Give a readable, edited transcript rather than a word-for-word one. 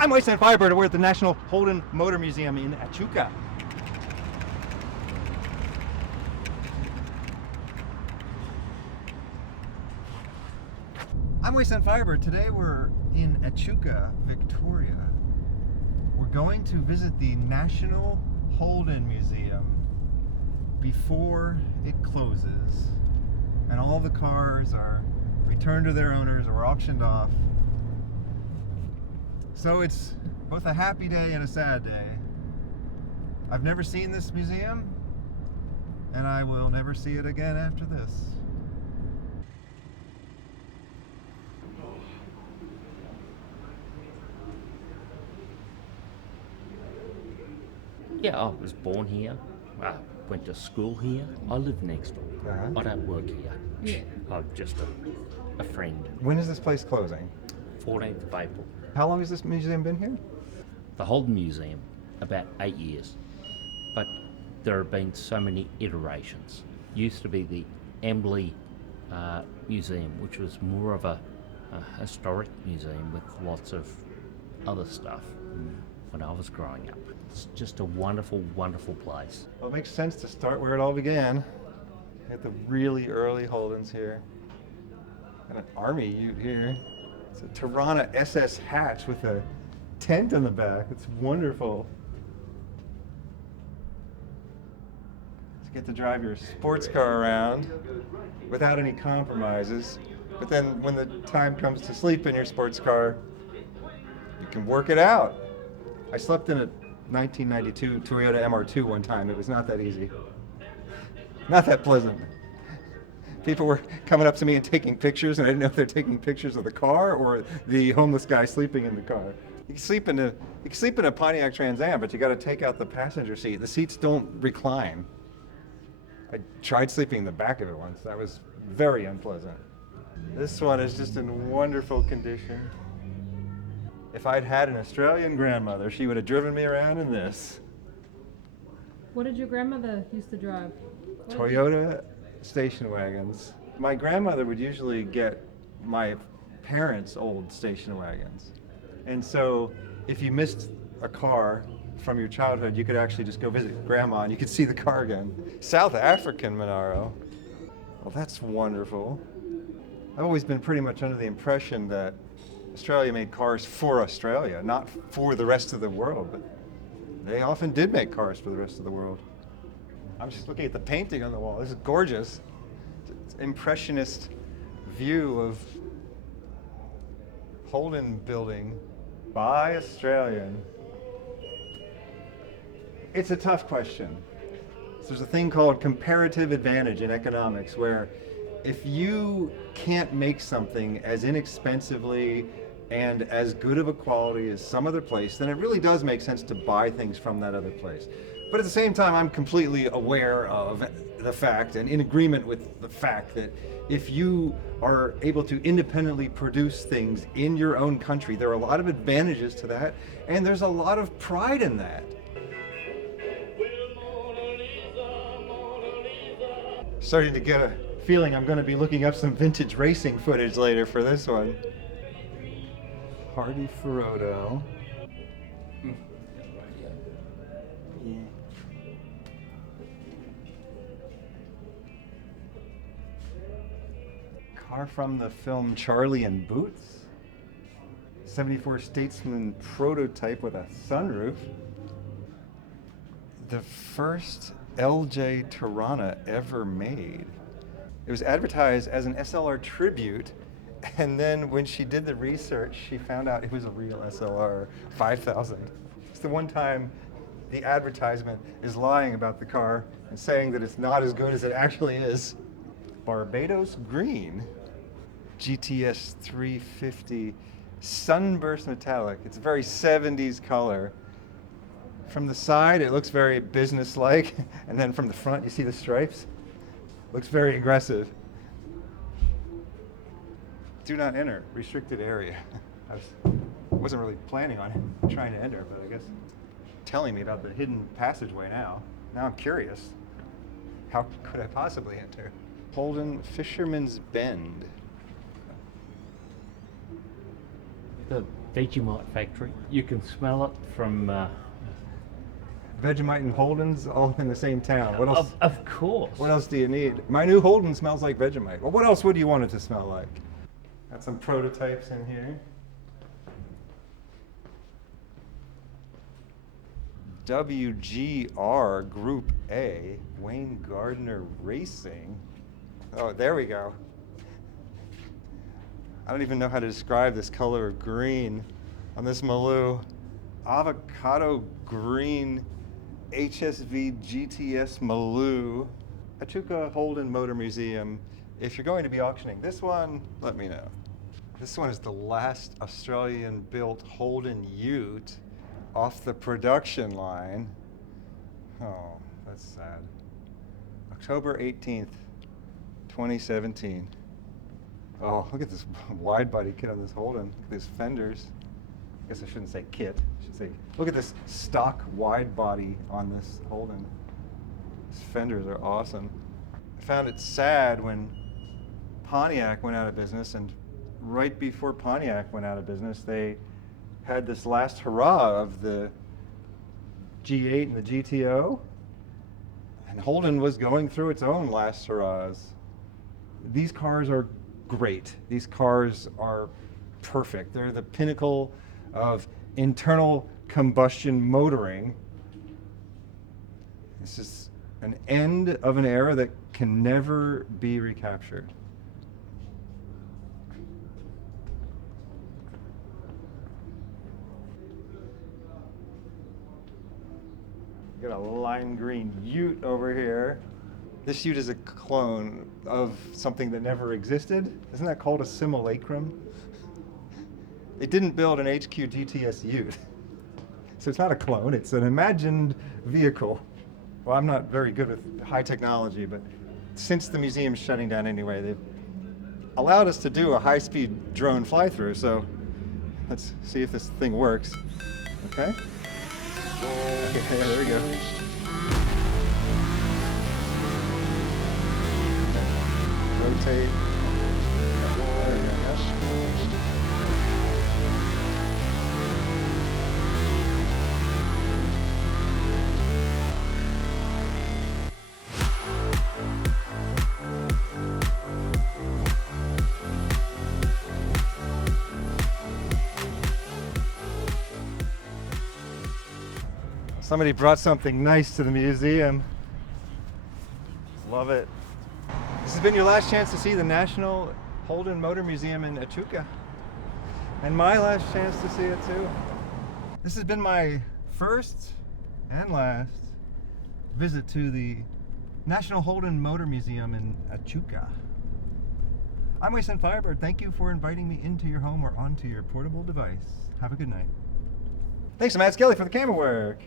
I'm Utes and Firebird. We're at the National Holden Motor Museum in Echuca. I'm Utes and Firebird. Today we're in Echuca, Victoria. We're going to visit the National Holden Museum before it closes, and all the cars are returned to their owners or auctioned off. So it's both a happy day and a sad day. I've never seen this museum, and I will never see it again after this. Yeah, I was born here. I went to school here. I live next door. Uh-huh. I don't work here. Yeah. I'm just a friend. When is this place closing? 14th of April. How long has this museum been here? The Holden Museum, about 8 years. But there have been so many iterations. Used to be the Embley Museum, which was more of a historic museum with lots of other stuff when I was growing up. It's just a wonderful, wonderful place. Well, it makes sense to start where it all began. At the really early Holdens here. And an army ute here. It's a Tirana SS hatch with a tent in the back. It's wonderful. You get to drive your sports car around without any compromises. But then when the time comes to sleep in your sports car, you can work it out. I slept in a 1992 Toyota MR2 one time. It was not that easy. Not that pleasant. People were coming up to me and taking pictures, and I didn't know if they're taking pictures of the car or the homeless guy sleeping in the car. You can sleep in a Pontiac Trans Am, but you got to take out the passenger seat. The seats don't recline. I tried sleeping in the back of it once. That was very unpleasant. This one is just in wonderful condition. If I'd had an Australian grandmother, she would have driven me around in this. What did your grandmother used to drive? Toyota station wagons. My grandmother would usually get my parents' old station wagons. And so if you missed a car from your childhood, you could actually just go visit grandma and you could see the car again. South African Monaro. Well, that's wonderful. I've always been pretty much under the impression that Australia made cars for Australia, not for the rest of the world, but they often did make cars for the rest of the world. I'm just looking at the painting on the wall. This is gorgeous. It's an impressionist view of Holden building by Australian. It's a tough question. So there's a thing called comparative advantage in economics, where if you can't make something as inexpensively and as good of a quality as some other place, then it really does make sense to buy things from that other place. But at the same time, I'm completely aware of the fact and in agreement with the fact that if you are able to independently produce things in your own country, there are a lot of advantages to that, and there's a lot of pride in that. Starting to get a feeling I'm going to be looking up some vintage racing footage later for this one. Hardy Ferodo. Yeah. Car from the film Charlie and Boots. 74 Statesman prototype with a sunroof. The first LJ Tirana ever made. It was advertised as an SLR tribute, and then when she did the research, she found out it was a real SLR 5000. It's the one time the advertisement is lying about the car and saying that it's not as good as it actually is. Barbados Green GTS 350 Sunburst Metallic. It's a very 70s color. From the side, it looks very business-like, and then from the front, you see the stripes. Looks very aggressive. Do not enter, restricted area. I wasn't really planning on trying to enter, but I guess telling me about the hidden passageway now. Now I'm curious. How could I possibly enter? Holden Fisherman's Bend. The Vegemite factory. You can smell it from. Vegemite and Holden's all in the same town. What else? Of course. What else do you need? My new Holden smells like Vegemite. Well, what else would you want it to smell like? Got some prototypes in here. WGR Group A, Wayne Gardner Racing. Oh, there we go. I don't even know how to describe this color of green on this Maloo. Avocado green HSV GTS Maloo. Echuca Holden Motor Museum. If you're going to be auctioning this one, let me know. This one is the last Australian-built Holden Ute off the production line. Oh, that's sad. October 18th, 2017. Oh, look at this wide body kit on this Holden. Look at these fenders. I guess I shouldn't say kit. I should say, look at this stock wide body on this Holden. These fenders are awesome. I found it sad when Pontiac went out of business, and right before Pontiac went out of business, they had this last hurrah of the G8 and the GTO, and Holden was going through its own last hurrahs. These cars are great. These cars are perfect. They're the pinnacle of internal combustion motoring. This is an end of an era that can never be recaptured. Got a lime green Ute over here. This Ute is a clone of something that never existed. Isn't that called a simulacrum? It didn't build an HQ GTS Ute. So it's not a clone, it's an imagined vehicle. Well, I'm not very good with high technology, but since the museum's shutting down anyway, they've allowed us to do a high-speed drone fly-through, so let's see if this thing works. Okay? Okay, there we go. Rotate. There we go. Somebody brought something nice to the museum. Love it. This has been your last chance to see the National Holden Motor Museum in Echuca. And my last chance to see it too. This has been my first and last visit to the National Holden Motor Museum in Echuca. I'm Wasteland Firebird. Thank you for inviting me into your home or onto your portable device. Have a good night. Thanks to Matt Skelly for the camera work.